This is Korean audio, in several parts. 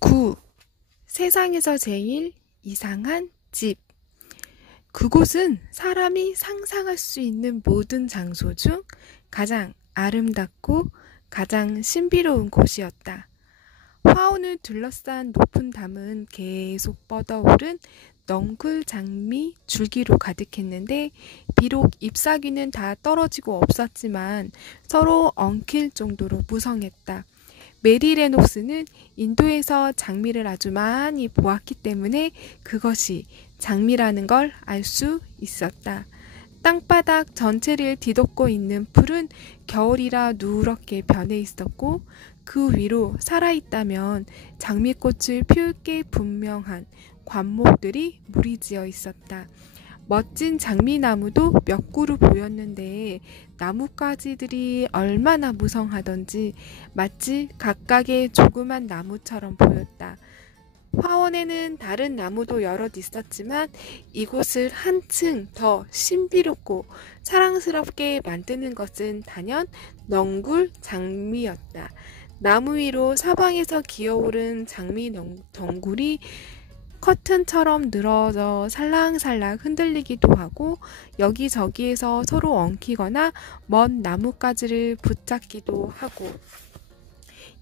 9. 세상에서 제일 이상한 집. 그곳은 사람이 상상할 수 있는 모든 장소 중 가장 아름답고 가장 신비로운 곳이었다. 화원을 둘러싼 높은 담은 계속 뻗어오른 넝굴 장미 줄기로 가득했는데, 비록 잎사귀는 다 떨어지고 없었지만 서로 엉킬 정도로 무성했다. 메리 레녹스는 인도에서 장미를 아주 많이 보았기 때문에 그것이 장미라는 걸 알 수 있었다. 땅바닥 전체를 뒤덮고 있는 풀은 겨울이라 누렇게 변해 있었고, 그 위로 살아있다면 장미꽃을 피울 게 분명한 관목들이 무리지어 있었다. 멋진 장미나무도 몇 그루 보였는데 나뭇가지들이 얼마나 무성하던지 마치 각각의 조그만 나무처럼 보였다. 화원에는 다른 나무도 여럿 있었지만 이곳을 한층 더 신비롭고 사랑스럽게 만드는 것은 단연 넝굴 장미였다. 나무 위로 사방에서 기어오른 장미 덩굴이 커튼처럼 늘어져 살랑살랑 흔들리기도 하고, 여기저기에서 서로 엉키거나 먼 나뭇가지를 붙잡기도 하고,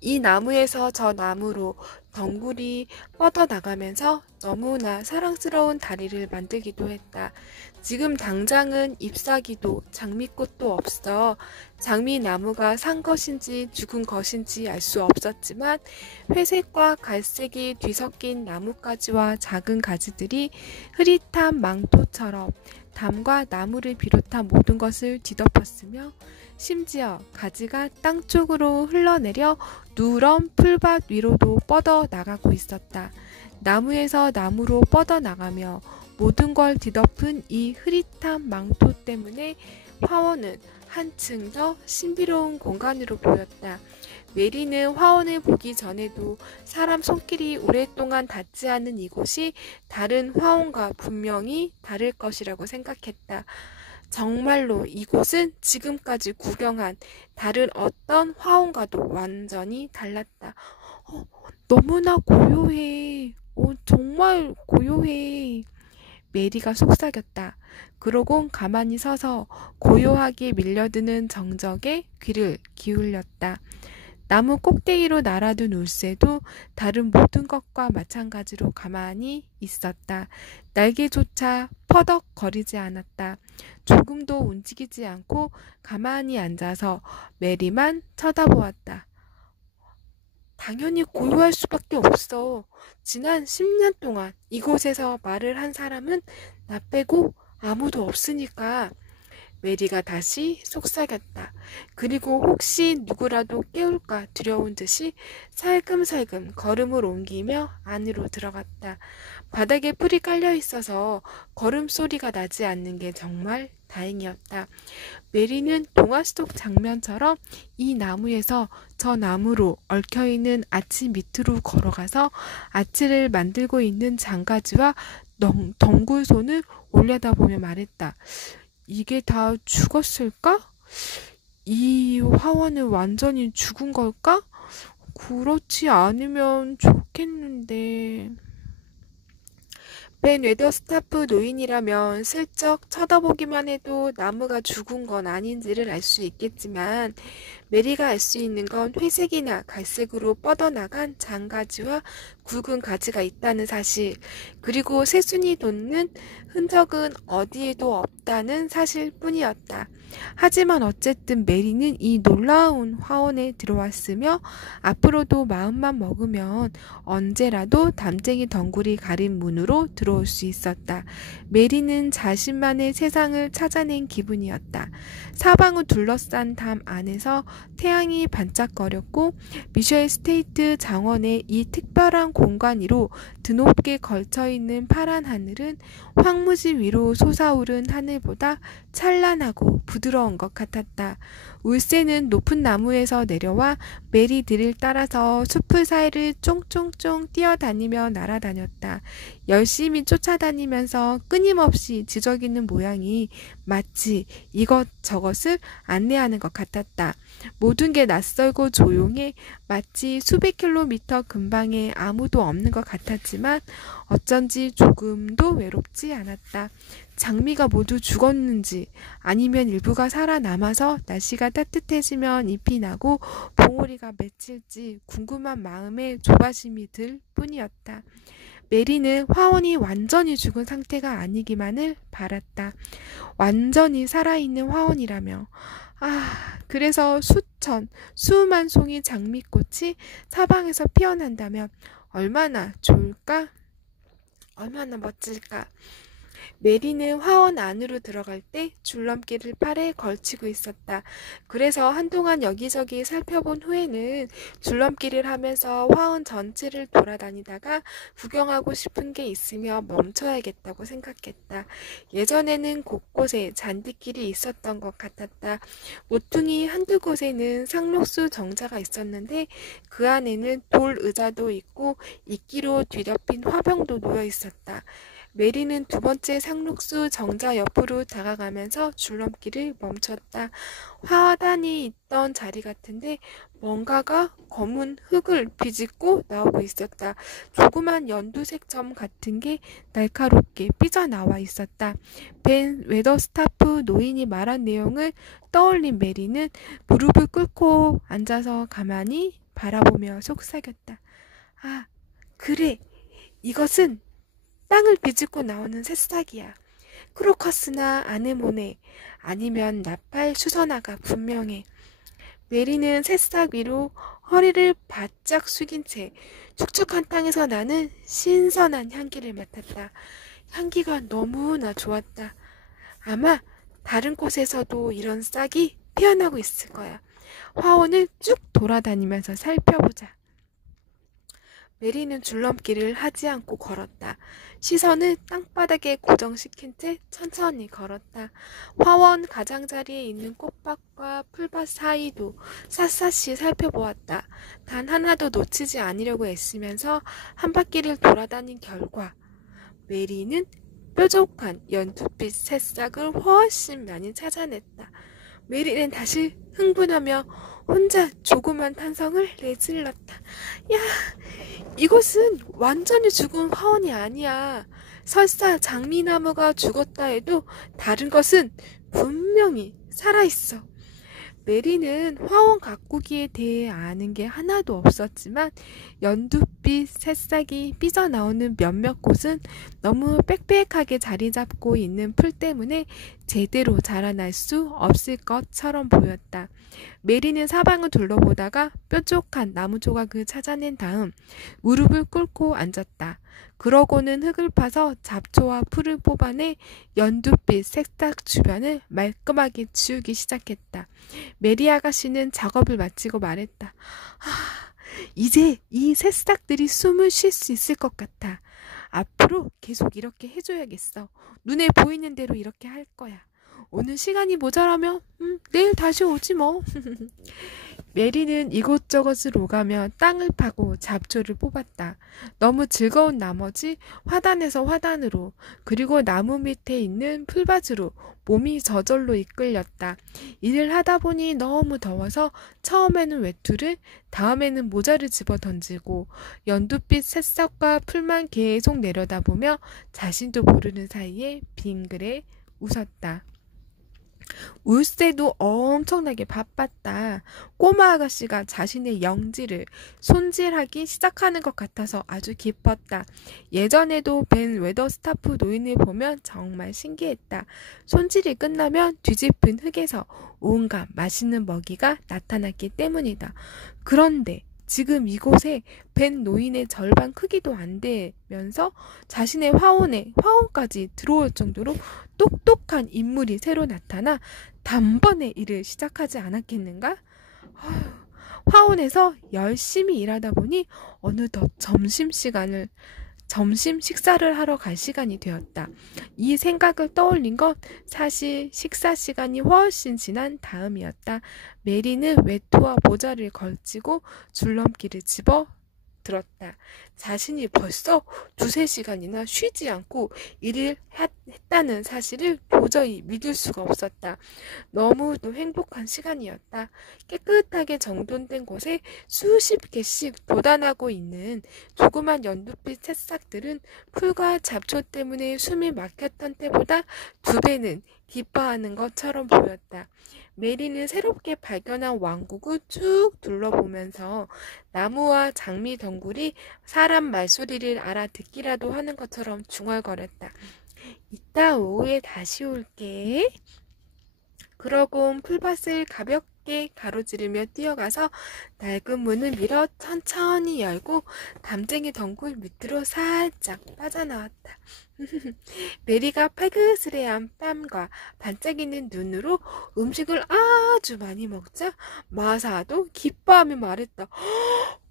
이 나무에서 저 나무로 덩굴이 뻗어나가면서 너무나 사랑스러운 다리를 만들기도 했다. 지금 당장은 잎사귀도 장미꽃도 없어 장미나무가 산 것인지 죽은 것인지 알 수 없었지만, 회색과 갈색이 뒤섞인 나뭇가지와 작은 가지들이 흐릿한 망토처럼 담과 나무를 비롯한 모든 것을 뒤덮었으며, 심지어 가지가 땅 쪽으로 흘러내려 누런 풀밭 위로도 뻗어 나가고 있었다. 나무에서 나무로 뻗어 나가며 모든 걸 뒤덮은 이 흐릿한 망토 때문에 화원은 한층 더 신비로운 공간으로 보였다. 메리는 화원을 보기 전에도 사람 손길이 오랫동안 닿지 않은 이곳이 다른 화원과 분명히 다를 것이라고 생각했다. 정말로 이곳은 지금까지 구경한 다른 어떤 화원과도 완전히 달랐다. 너무나 고요해. 정말 고요해. 메리가 속삭였다. 그러곤 가만히 서서 고요하게 밀려드는 정적에 귀를 기울였다. 나무 꼭대기로 날아든 울새도 다른 모든 것과 마찬가지로 가만히 있었다. 날개조차 퍼덕거리지 않았다. 조금도 움직이지 않고 가만히 앉아서 메리만 쳐다보았다. 당연히 고요할 수밖에 없어. 지난 10년 동안 이곳에서 말을 한 사람은 나 빼고 아무도 없으니까. 메리가 다시 속삭였다. 그리고 혹시 누구라도 깨울까 두려운 듯이 살금살금 걸음을 옮기며 안으로 들어갔다. 바닥에 풀이 깔려 있어서 걸음소리가 나지 않는 게 정말 다행이었다. 메리는 동화 속 장면처럼 이 나무에서 저 나무로 얽혀있는 아치 밑으로 걸어가서 아치를 만들고 있는 장가지와 덩굴손을 올려다보며 말했다. 이게 다 죽었을까? 이 화원은 완전히 죽은 걸까? 그렇지 않으면 좋겠는데. 벤 웨더스타프 노인이라면 슬쩍 쳐다보기만 해도 나무가 죽은 건 아닌지를 알 수 있겠지만, 메리가 알 수 있는 건 회색이나 갈색으로 뻗어나간 장가지와 굵은 가지가 있다는 사실, 그리고 새순이 돋는 흔적은 어디에도 없다는 사실뿐이었다. 하지만 어쨌든 메리는 이 놀라운 화원에 들어왔으며, 앞으로도 마음만 먹으면 언제라도 담쟁이 덩굴이 가린 문으로 들어올 수 있었다. 메리는 자신만의 세상을 찾아낸 기분이었다. 사방을 둘러싼 담 안에서 태양이 반짝거렸고, 미셸 스테이트 정원의 이 특별한 공간 위로 드높게 걸쳐있는 파란 하늘은 황무지 위로 솟아오른 하늘보다 찬란하고 부드러운 것 같았다. 울새는 높은 나무에서 내려와 메리들을 따라서 숲을 사이를 쫑쫑쫑 뛰어다니며 날아다녔다. 열심히 쫓아다니면서 끊임없이 지저귀는 모양이 마치 이것저것을 안내하는 것 같았다. 모든 게 낯설고 조용해 마치 수백 킬로미터 근방에 아무도 없는 것 같았지만 어쩐지 조금도 외롭지 않았다. 장미가 모두 죽었는지 아니면 일부가 살아남아서 날씨가 따뜻해지면 잎이 나고 봉오리가 맺힐지 궁금한 마음에 조바심이 들 뿐이었다. 메리는 화원이 완전히 죽은 상태가 아니기만을 바랐다. 완전히 살아있는 화원이라며. 그래서 수만 송이 장미꽃이 사방에서 피어난다면 얼마나 좋을까? 얼마나 멋질까? 메리는 화원 안으로 들어갈 때 줄넘기를 팔에 걸치고 있었다. 그래서 한동안 여기저기 살펴본 후에는 줄넘기를 하면서 화원 전체를 돌아다니다가 구경하고 싶은 게 있으며 멈춰야겠다고 생각했다. 예전에는 곳곳에 잔디길이 있었던 것 같았다. 모퉁이 한두 곳에는 상록수 정자가 있었는데 그 안에는 돌 의자도 있고 이끼로 뒤덮인 화병도 놓여 있었다. 메리는 두 번째 상록수 정자 옆으로 다가가면서 줄넘기를 멈췄다. 화단이 있던 자리 같은데 뭔가가 검은 흙을 비집고 나오고 있었다. 조그만 연두색 점 같은 게 날카롭게 삐져나와 있었다. 벤 웨더스타프 노인이 말한 내용을 떠올린 메리는 무릎을 꿇고 앉아서 가만히 바라보며 속삭였다. 그래. 이것은 땅을 비집고 나오는 새싹이야. 크로커스나 아네모네 아니면 나팔 수선화가 분명해. 메리는 새싹 위로 허리를 바짝 숙인 채 축축한 땅에서 나는 신선한 향기를 맡았다. 향기가 너무나 좋았다. 아마 다른 곳에서도 이런 싹이 피어나고 있을 거야. 화원을 쭉 돌아다니면서 살펴보자. 메리는 줄넘기를 하지 않고 걸었다. 시선을 땅바닥에 고정시킨 채 천천히 걸었다. 화원 가장자리에 있는 꽃밭과 풀밭 사이도 샅샅이 살펴보았다. 단 하나도 놓치지 않으려고 애쓰면서 한 바퀴를 돌아다닌 결과 메리는 뾰족한 연두빛 새싹을 훨씬 많이 찾아냈다. 메리는 다시 흥분하며 혼자 조그만 탄성을 내질렀다. 야! 이것은 완전히 죽은 화원이 아니야. 설사 장미나무가 죽었다 해도 다른 것은 분명히 살아있어. 메리는 화원 가꾸기에 대해 아는 게 하나도 없었지만 연두빛 새싹이 삐져나오는 몇몇 곳은 너무 빽빽하게 자리 잡고 있는 풀 때문에 제대로 자라날 수 없을 것처럼 보였다. 메리는 사방을 둘러보다가 뾰족한 나무 조각을 찾아낸 다음 무릎을 꿇고 앉았다. 그러고는 흙을 파서 잡초와 풀을 뽑아내 연두빛 새싹 주변을 말끔하게 치우기 시작했다. 메리 아가씨는 작업을 마치고 말했다. 이제 이 새싹들이 숨을 쉴 수 있을 것 같아. 앞으로 계속 이렇게 해줘야겠어. 눈에 보이는 대로 이렇게 할 거야. 오늘 시간이 모자라면 내일 다시 오지 뭐. 메리는 이곳저곳을 오가며 땅을 파고 잡초를 뽑았다. 너무 즐거운 나머지 화단에서 화단으로 그리고 나무 밑에 있는 풀밭으로 몸이 저절로 이끌렸다. 일을 하다 보니 너무 더워서 처음에는 외투를 다음에는 모자를 집어 던지고 연두빛 새싹과 풀만 계속 내려다보며 자신도 모르는 사이에 빙그레 웃었다. 울새도 엄청나게 바빴다. 꼬마 아가씨가 자신의 영지를 손질하기 시작하는 것 같아서 아주 기뻤다. 예전에도 벤 웨더스타프 노인을 보면 정말 신기했다. 손질이 끝나면 뒤집힌 흙에서 온갖 맛있는 먹이가 나타났기 때문이다. 그런데 지금 이곳에 벤 노인의 절반 크기도 안 되면서 자신의 화원까지 들어올 정도로 똑똑한 인물이 새로 나타나 단번에 일을 시작하지 않았겠는가? 화원에서 열심히 일하다 보니 어느덧 점심 식사를 하러 갈 시간이 되었다. 이 생각을 떠올린 건 사실 식사 시간이 훨씬 지난 다음이었다. 메리는 외투와 모자를 걸치고 줄넘기를 집어 들었다. 자신이 벌써 두세 시간이나 쉬지 않고 일을 했다는 사실을 도저히 믿을 수가 없었다. 너무도 행복한 시간이었다. 깨끗하게 정돈된 곳에 수십 개씩 돋아나고 있는 조그만 연두빛 새싹들은 풀과 잡초 때문에 숨이 막혔던 때보다 2배는 기뻐하는 것처럼 보였다. 메리는 새롭게 발견한 왕국을 쭉 둘러보면서 나무와 장미 덩굴이 사람 말소리를 알아듣기라도 하는 것처럼 중얼거렸다. 이따 오후에 다시 올게. 그러곤 풀밭을 가볍게 가로지르며 뛰어가서 낡은 문을 밀어 천천히 열고 담쟁이 덩굴 밑으로 살짝 빠져나왔다. 메리가 팔그스레한 뺨과 반짝이는 눈으로 음식을 아주 많이 먹자 마사도 기뻐하며 말했다.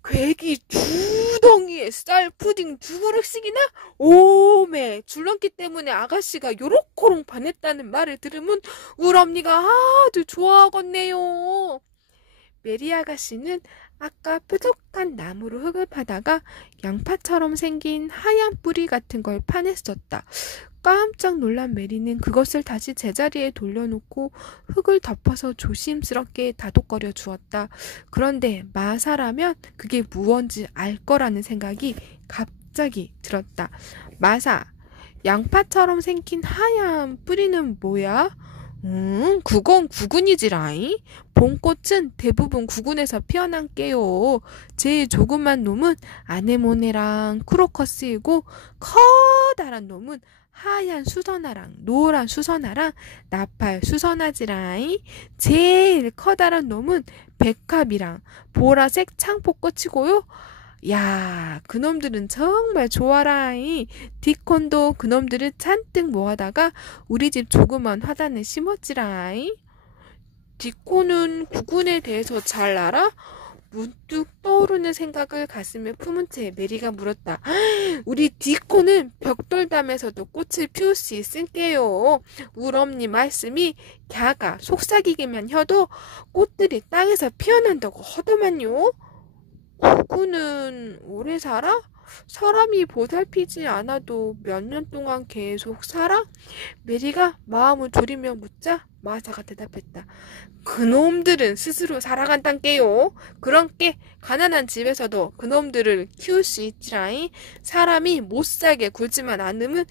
괴기 2덩이에 쌀 푸딩 2그릇씩이나? 오메, 줄넘기 때문에 아가씨가 요렇게롱 반했다는 말을 들으면 울 언니가 아주 좋아하겠네요. 메리 아가씨는 아까 뾰족한 나무로 흙을 파다가 양파처럼 생긴 하얀 뿌리 같은 걸 파냈었다. 깜짝 놀란 메리는 그것을 다시 제자리에 돌려놓고 흙을 덮어서 조심스럽게 다독거려 주었다. 그런데 마사라면 그게 무언지 알 거라는 생각이 갑자기 들었다. 마사, 양파처럼 생긴 하얀 뿌리는 뭐야? 그건 구근이지라잉. 봄꽃은 대부분 구근에서 피어난게요. 제일 조그만 놈은 아네모네랑 크로커스이고 커다란 놈은 하얀 수선화랑 노란 수선화랑 나팔 수선화지라잉. 제일 커다란 놈은 백합이랑 보라색 창포꽃이고요. 야, 그놈들은 정말 좋아라잉. 디콘도 그놈들을 잔뜩 모아다가 우리 집 조그만 화단에 심었지라잉. 디콘은 구근에 대해서 잘 알아? 문득 떠오르는 생각을 가슴에 품은 채 메리가 물었다. 우리 디콘은 벽돌담에서도 꽃을 피울 수 있을게요. 우럼니 말씀이 걔가 속삭이기만 해도 꽃들이 땅에서 피어난다고 하더만요. 구구는 오래 살아? 사람이 보살피지 않아도 몇 년 동안 계속 살아? 메리가 마음을 졸이며 묻자 마사가 대답했다. 그놈들은 스스로 살아간단께요. 그런께 가난한 집에서도 그놈들을 키울 수 있지라잉. 사람이 못살게 굴지만 않으면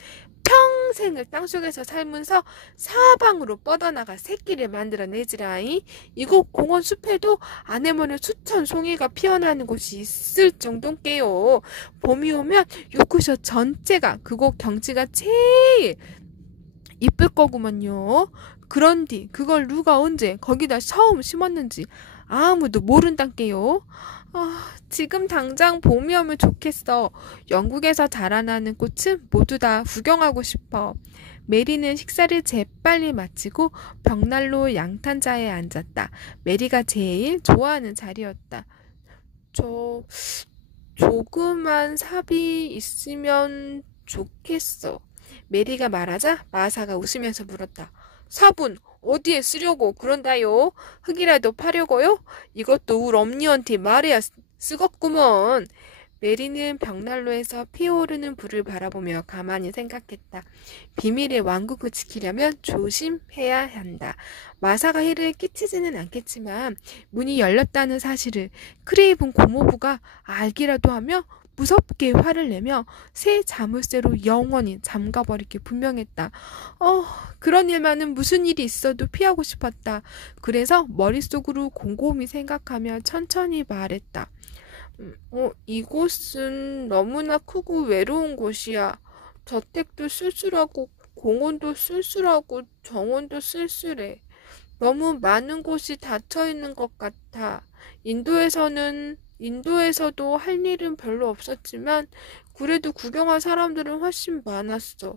평생을 땅속에서 살면서 사방으로 뻗어나가 새끼를 만들어내지라잉. 이곳 공원 숲에도 아네모네 수천 송이가 피어나는 곳이 있을 정도인게요. 봄이 오면 요크셔 전체가 그곳 경치가 제일 이쁠 거구먼요. 그런디 그걸 누가 언제 거기다 처음 심었는지 아무도 모른단께요. 지금 당장 봄이 오면 좋겠어. 영국에서 자라나는 꽃은 모두 다 구경하고 싶어. 메리는 식사를 재빨리 마치고 벽난로 양탄자에 앉았다. 메리가 제일 좋아하는 자리였다. 조그만 삽이 있으면 좋겠어. 메리가 말하자 마사가 웃으면서 물었다. 삽은 어디에 쓰려고 그런다요? 흙이라도 파려고요? 이것도 울 엄니한테 말해야 쓰겄구먼. 메리는 벽난로에서 피어오르는 불을 바라보며 가만히 생각했다. 비밀의 왕국을 지키려면 조심해야 한다. 마사가 해를 끼치지는 않겠지만 문이 열렸다는 사실을 크레이븐 고모부가 알기라도 하며 무섭게 화를 내며 새 자물쇠로 영원히 잠가버릴 게 분명했다. 그런 일만은 무슨 일이 있어도 피하고 싶었다. 그래서 머릿속으로 곰곰이 생각하며 천천히 말했다. 이곳은 너무나 크고 외로운 곳이야. 저택도 쓸쓸하고 공원도 쓸쓸하고 정원도 쓸쓸해. 너무 많은 곳이 닫혀있는 것 같아. 인도에서도 할 일은 별로 없었지만 그래도 구경할 사람들은 훨씬 많았어.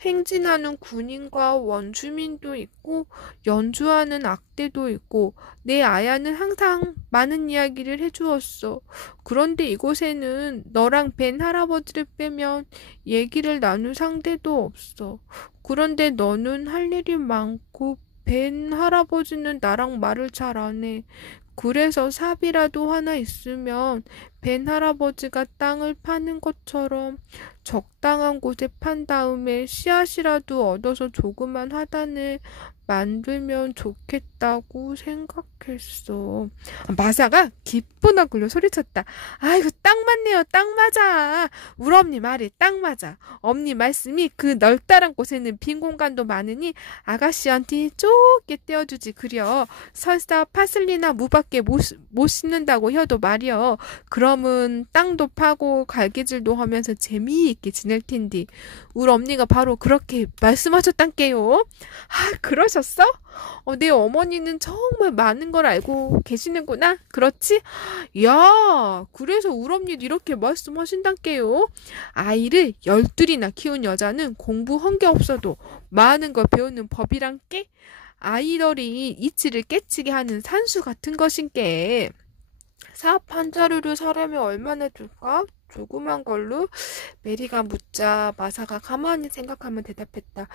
행진하는 군인과 원주민도 있고 연주하는 악대도 있고 내 아야는 항상 많은 이야기를 해주었어. 그런데 이곳에는 너랑 벤 할아버지를 빼면 얘기를 나눌 상대도 없어. 그런데 너는 할 일이 많고 벤 할아버지는 나랑 말을 잘 안 해. 그래서 삽이라도 하나 있으면 벤 할아버지가 땅을 파는 것처럼 적당한 곳에 판 다음에 씨앗이라도 얻어서 조그만 화단을 만들면 좋겠다고 생각했어. 마사가 기쁜 얼굴로 소리쳤다. 아이고, 딱 맞네요. 딱 맞아. 우리 엄니 말이 딱 맞아. 엄니 말씀이 그 넓다란 곳에는 빈 공간도 많으니 아가씨한테 좁게 떼어주지 그려. 설사 파슬리나 무밖에 못 심는다고 해도 말이여. 그러면 땅도 파고 갈기질도 하면서 재미있게 지낼 텐디. 우리 엄니가 바로 그렇게 말씀하셨단께요. 아, 그러셨어? 내 어머니는 정말 많은 걸 알고 계시는구나. 그렇지? 야, 그래서 우리 엄니도 이렇게 말씀하신단께요. 아이를 12이나 키운 여자는 공부한 게 없어도 많은 걸 배우는 법이란께. 아이들이 이치를 깨치게 하는 산수 같은 것인께. 사업 한 자루를 사려면 얼마나 줄까? 조그만 걸로? 메리가 묻자 마사가 가만히 생각하며 대답했다.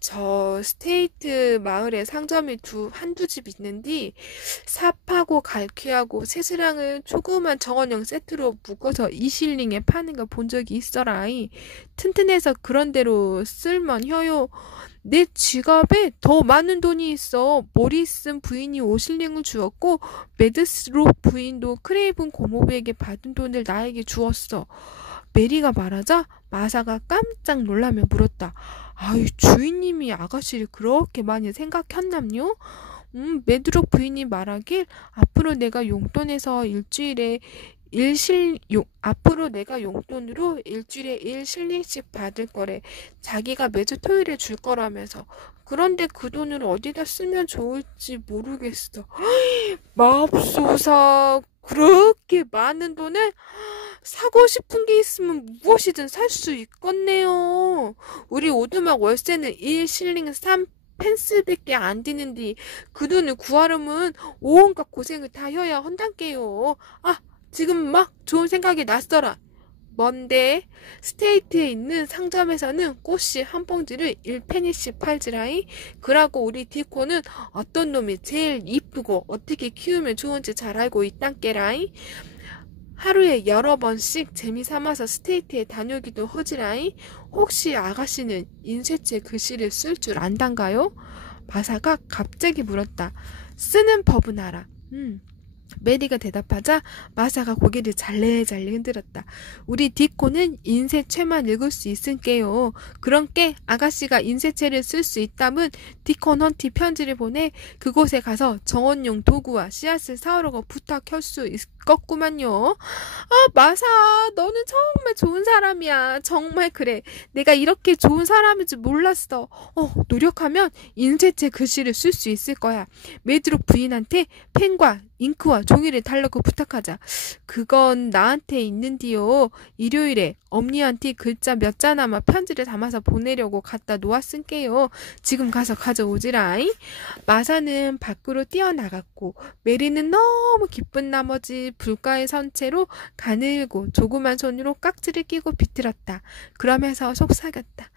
저 스테이트 마을에 상점이 한두 집 있는데 삽하고 갈퀴하고 새스랑을 조그만 정원형 세트로 묶어서 2실링에 파는 거 본 적이 있어라이. 튼튼해서 그런 대로 쓸만 혀요. 내 지갑에 더 많은 돈이 있어. 모리슨 부인이 5실링을 주었고 매드스록 부인도 크레이븐 고모부에게 받은 돈을 나에게 주었어. 메리가 말하자 마사가 깜짝 놀라며 물었다. 아이, 주인님이 아가씨를 그렇게 많이 생각했남요? 매드록 부인이 말하길 앞으로 내가 용돈으로 일주일에 1실링씩 받을 거래. 자기가 매주 토요일에 줄 거라면서. 그런데 그 돈을 어디다 쓰면 좋을지 모르겠어. 맙소사, 그렇게 많은 돈을 사고 싶은 게 있으면 무엇이든 살 수 있겠네요. 우리 오두막 월세는 1실링 3펜스밖에 안 되는데 그 돈을 구하려면 온갖 고생을 다 해야 한단께요. 아, 지금 막 좋은 생각이 났어라. 뭔데? 스테이트에 있는 상점에서는 꽃씨 한 봉지를 1페니씩 팔지라이. 그러고 우리 디코는 어떤 놈이 제일 이쁘고 어떻게 키우면 좋은지 잘 알고 있단께라이. 하루에 여러 번씩 재미삼아서 스테이트에 다녀오기도 허지라이. 혹시 아가씨는 인쇄체 글씨를 쓸 줄 안단가요? 마사가 갑자기 물었다. 쓰는 법은 알아. 메리가 대답하자 마사가 고개를 잘래잘래 흔들었다. 우리 디코는 인쇄체만 읽을 수 있을게요. 그런께 아가씨가 인쇄체를 쓸 수 있다면 디코넌티 편지를 보내 그곳에 가서 정원용 도구와 씨앗을 사오라고 부탁할 수 있겠구만요. 아, 마사, 너는 정말 좋은 사람이야. 정말 그래. 내가 이렇게 좋은 사람인 줄 몰랐어. 노력하면 인쇄체 글씨를 쓸 수 있을 거야. 메드록 부인한테 펜과 잉크와 종이를 달라고 부탁하자. 그건 나한테 있는디요. 일요일에 엄니한테 글자 몇 자나마 편지를 담아서 보내려고 갖다 놓았은게요. 지금 가서 가져오지라잉. 마사는 밖으로 뛰어나갔고 메리는 너무 기쁜 나머지 불가에 선 채로 가늘고 조그만 손으로 깍지를 끼고 비틀었다. 그러면서 속삭였다.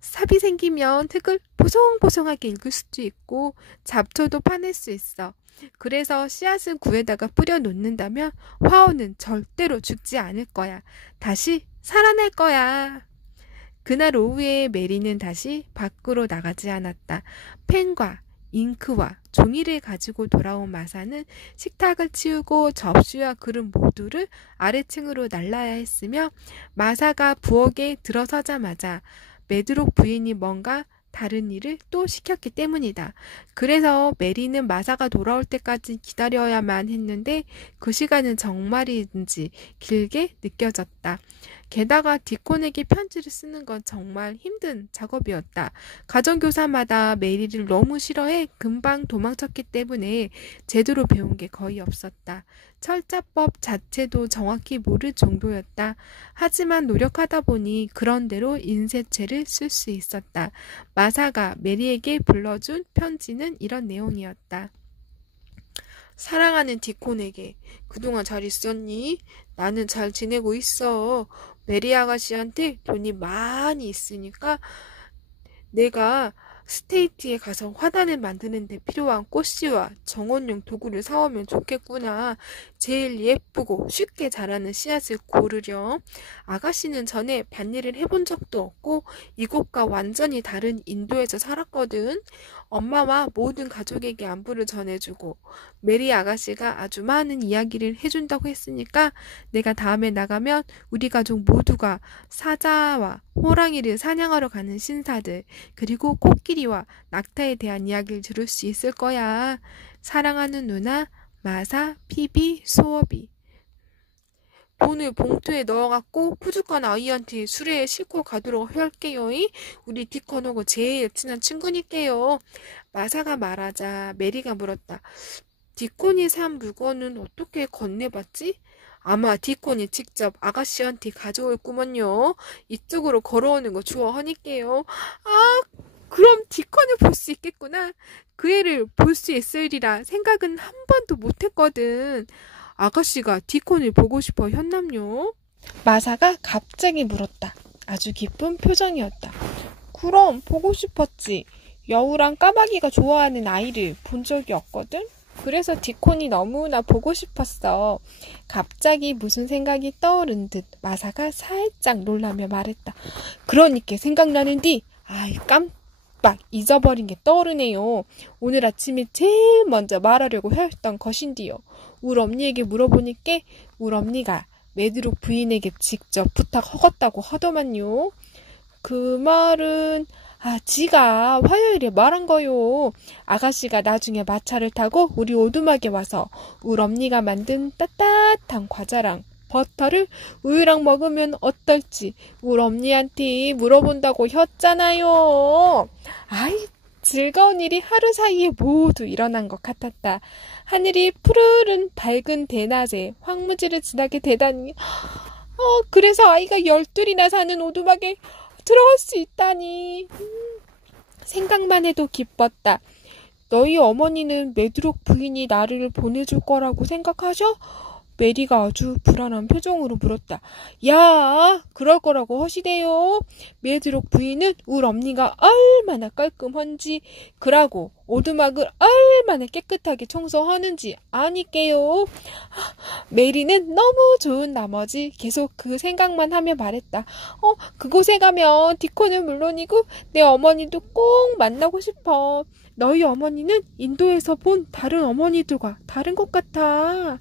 삽이 생기면 흙을 보송보송하게 읽을 수도 있고 잡초도 파낼 수 있어. 그래서 씨앗은 굴에다가 뿌려 놓는다면 화원은 절대로 죽지 않을 거야. 다시 살아날 거야. 그날 오후에 메리는 다시 밖으로 나가지 않았다. 펜과 잉크와 종이를 가지고 돌아온 마사는 식탁을 치우고 접시와 그릇 모두를 아래층으로 날라야 했으며 마사가 부엌에 들어서자마자 메드록 부인이 뭔가 다른 일을 또 시켰기 때문이다. 그래서 메리는 마사가 돌아올 때까지 기다려야만 했는데 그 시간은 정말인지 길게 느껴졌다. 게다가 디콘에게 편지를 쓰는 건 정말 힘든 작업이었다. 가정교사마다 메리를 너무 싫어해 금방 도망쳤기 때문에 제대로 배운 게 거의 없었다. 철자법 자체도 정확히 모를 정도였다. 하지만 노력하다 보니 그런대로 인쇄체를 쓸 수 있었다. 마사가 메리에게 불러준 편지는 이런 내용이었다. 사랑하는 디콘에게 그동안 잘 있었니? 나는 잘 지내고 있어. 메리 아가씨한테 돈이 많이 있으니까 내가 스테이트에 가서 화단을 만드는 데 필요한 꽃씨와 정원용 도구를 사오면 좋겠구나. 제일 예쁘고 쉽게 자라는 씨앗을 고르렴. 아가씨는 전에 밭일을 해본 적도 없고 이곳과 완전히 다른 인도에서 살았거든. 엄마와 모든 가족에게 안부를 전해주고 메리 아가씨가 아주 많은 이야기를 해준다고 했으니까 내가 다음에 나가면 우리 가족 모두가 사자와 호랑이를 사냥하러 가는 신사들, 그리고 코끼리와 낙타에 대한 이야기를 들을 수 있을 거야. 사랑하는 누나, 마사, 피비, 소어비. 돈을 봉투에 넣어갖고 푸주간 아이한테 수레에 싣고 가도록 할게요. 우리 디콘하고 제일 친한 친구니까요. 마사가 말하자 메리가 물었다. 디콘이 산 물건은 어떻게 건네봤지? 아마 디콘이 직접 아가씨한테 가져올 꾸먼요. 이쪽으로 걸어오는 거 좋아하니까요. 아, 그럼 디콘을 볼 수 있겠구나. 그 애를 볼 수 있으리라 생각은 한 번도 못했거든. 아가씨가 디콘을 보고 싶어 했남요? 마사가 갑자기 물었다. 아주 기쁜 표정이었다. 그럼 보고 싶었지. 여우랑 까마귀가 좋아하는 아이를 본 적이 없거든? 그래서 디콘이 너무나 보고 싶었어. 갑자기 무슨 생각이 떠오른 듯 마사가 살짝 놀라며 말했다. 그러니까 생각나는디. 아이 깜빡 잊어버린 게 떠오르네요. 오늘 아침에 제일 먼저 말하려고 했던 것인디요. 울 엄니에게 물어보니까 울 엄니가 메드록 부인에게 직접 부탁하겠다고 하더만요. 그 말은 지가 화요일에 말한 거요. 아가씨가 나중에 마차를 타고 우리 오두막에 와서 울 엄니가 만든 따뜻한 과자랑 버터를 우유랑 먹으면 어떨지 울 엄니한테 물어본다고 했잖아요. 아이, 즐거운 일이 하루 사이에 모두 일어난 것 같았다. 하늘이 푸르른 밝은 대낮에 황무지를 지나게 되다니. 그래서 아이가 12이나 사는 오두막에 들어갈 수 있다니. 생각만 해도 기뻤다. 너희 어머니는 메드록 부인이 나를 보내줄 거라고 생각하셔? 메리가 아주 불안한 표정으로 물었다. 야, 그럴 거라고 하시대요. 메드록 부인은 울 엄니가 얼마나 깔끔한지, 그러고 오두막을 얼마나 깨끗하게 청소하는지 아니께요. 메리는 너무 좋은 나머지 계속 그 생각만 하며 말했다. 그곳에 가면 디콘은 물론이고 내 어머니도 꼭 만나고 싶어. 너희 어머니는 인도에서 본 다른 어머니들과 다른 것 같아.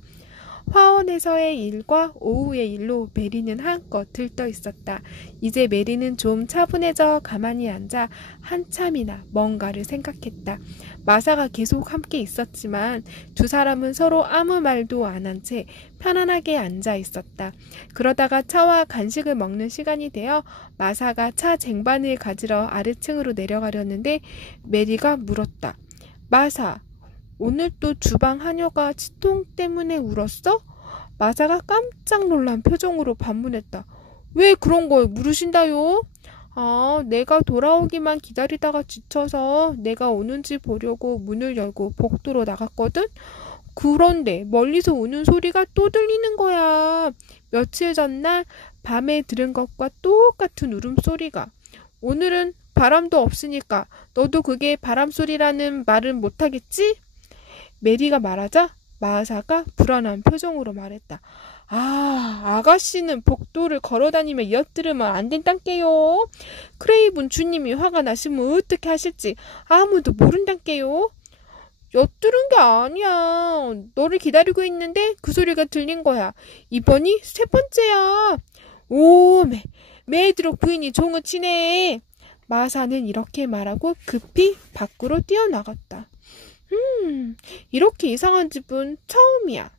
화원에서의 일과 오후의 일로 메리는 한껏 들떠 있었다. 이제 메리는 좀 차분해져 가만히 앉아 한참이나 뭔가를 생각했다. 마사가 계속 함께 있었지만 두 사람은 서로 아무 말도 안 한 채 편안하게 앉아 있었다. 그러다가 차와 간식을 먹는 시간이 되어 마사가 차 쟁반을 가지러 아래층으로 내려가려는데 메리가 물었다. 마사, 오늘 또 주방 하녀가 치통 때문에 울었어? 마사가 깜짝 놀란 표정으로 반문했다. 왜 그런 걸 물으신다요? 내가 돌아오기만 기다리다가 지쳐서 내가 오는지 보려고 문을 열고 복도로 나갔거든? 그런데 멀리서 우는 소리가 또 들리는 거야. 며칠 전날 밤에 들은 것과 똑같은 울음소리가. 오늘은 바람도 없으니까 너도 그게 바람소리라는 말은 못하겠지? 메리가 말하자 마사가 불안한 표정으로 말했다. 아가씨는 복도를 걸어다니며 엿들으면 안 된단께요. 크레이븐 주님이 화가 나시면 어떻게 하실지 아무도 모른단께요. 엿들은 게 아니야. 너를 기다리고 있는데 그 소리가 들린 거야. 이번이 3번째야. 메드록 부인이 종을 치네. 마사는 이렇게 말하고 급히 밖으로 뛰어나갔다. 이렇게 이상한 집은 처음이야.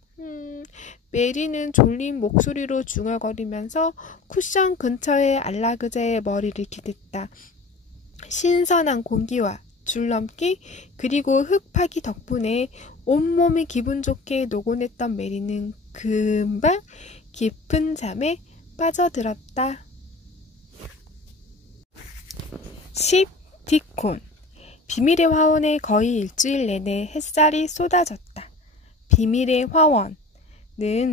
메리는 졸린 목소리로 중얼거리면서 쿠션 근처의 안락의자에 머리를 기댔다. 신선한 공기와 줄넘기 그리고 흙파기 덕분에 온몸이 기분 좋게 노곤했던 메리는 금방 깊은 잠에 빠져들었다. 10. 디콘. 비밀의 화원에 거의 일주일 내내 햇살이 쏟아졌다. 비밀의 화원은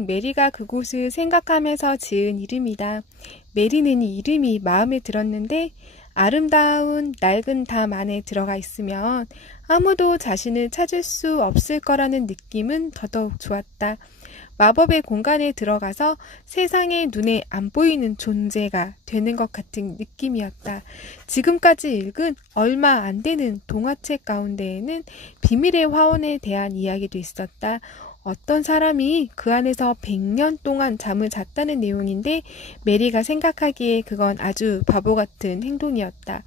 메리가 그곳을 생각하면서 지은 이름이다. 메리는 이 이름이 마음에 들었는데 아름다운 낡은 담 안에 들어가 있으면 아무도 자신을 찾을 수 없을 거라는 느낌은 더더욱 좋았다. 마법의 공간에 들어가서 세상의 눈에 안 보이는 존재가 되는 것 같은 느낌이었다. 지금까지 읽은 얼마 안 되는 동화책 가운데에는 비밀의 화원에 대한 이야기도 있었다. 어떤 사람이 그 안에서 100년 동안 잠을 잤다는 내용인데 메리가 생각하기에 그건 아주 바보 같은 행동이었다.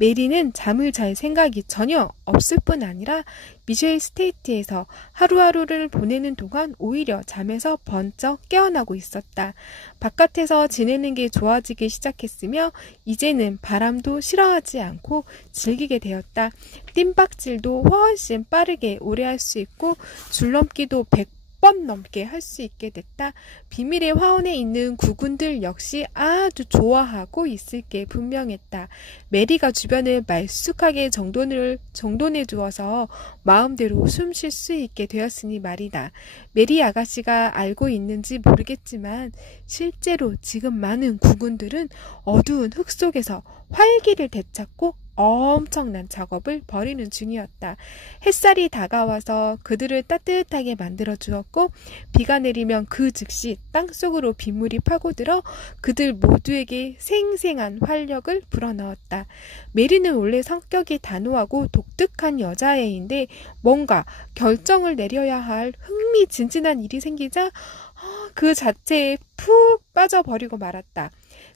메리는 잠을 잘 생각이 전혀 없을 뿐 아니라 미셸 스테이트에서 하루하루를 보내는 동안 오히려 잠에서 번쩍 깨어나고 있었다. 바깥에서 지내는 게 좋아지기 시작했으며 이제는 바람도 싫어하지 않고 즐기게 되었다. 뜀박질도 훨씬 빠르게 오래 할 수 있고 줄넘기도 100번 넘게 할 수 있게 됐다. 비밀의 화원에 있는 구군들 역시 아주 좋아하고 있을 게 분명했다. 메리가 주변을 말쑥하게 정돈해 주어서 마음대로 숨 쉴 수 있게 되었으니 말이다. 메리 아가씨가 알고 있는지 모르겠지만 실제로 지금 많은 구군들은 어두운 흙 속에서 활기를 되찾고 엄청난 작업을 벌이는 중이었다. 햇살이 다가와서 그들을 따뜻하게 만들어 주었고 비가 내리면 그 즉시 땅속으로 빗물이 파고들어 그들 모두에게 생생한 활력을 불어넣었다. 메리는 원래 성격이 단호하고 독특한 여자애인데 뭔가 결정을 내려야 할 흥미진진한 일이 생기자 그 자체에 푹 빠져버리고 말았다.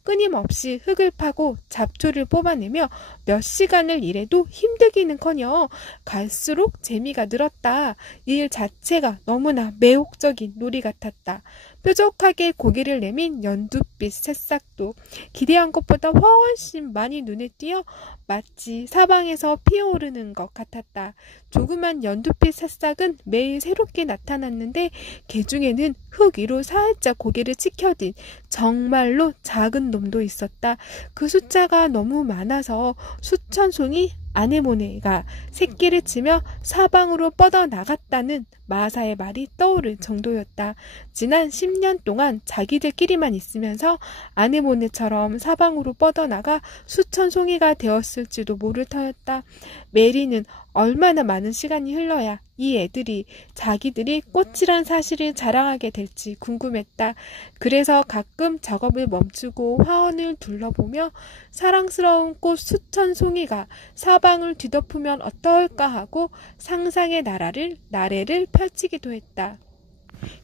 끊임없이 흙을 파고 잡초를 뽑아내며 몇 시간을 일해도 힘들기는커녕 갈수록 재미가 늘었다. 일 자체가 너무나 매혹적인 놀이 같았다. 뾰족하게 고개를 내민 연두빛 새싹도 기대한 것보다 훨씬 많이 눈에 띄어 마치 사방에서 피어오르는 것 같았다. 조그만 연두빛 새싹은 매일 새롭게 나타났는데 개 중에는 흙 위로 살짝 고개를 치켜든 정말로 작은 놈도 있었다. 그 숫자가 너무 많아서 수천 송이 아네모네가 새끼를 치며 사방으로 뻗어나갔다는 마사의 말이 떠오를 정도였다. 지난 10년 동안 자기들끼리만 있으면서 아네모네처럼 사방으로 뻗어나가 수천 송이가 되었을지도 모를 터였다. 메리는 얼마나 많은 시간이 흘러야 이 애들이 자기들이 꽃이란 사실을 자랑하게 될지 궁금했다. 그래서 가끔 작업을 멈추고 화원을 둘러보며 사랑스러운 꽃 수천 송이가 사방을 뒤덮으면 어떨까 하고 상상의 나래를 펼치기도 했다.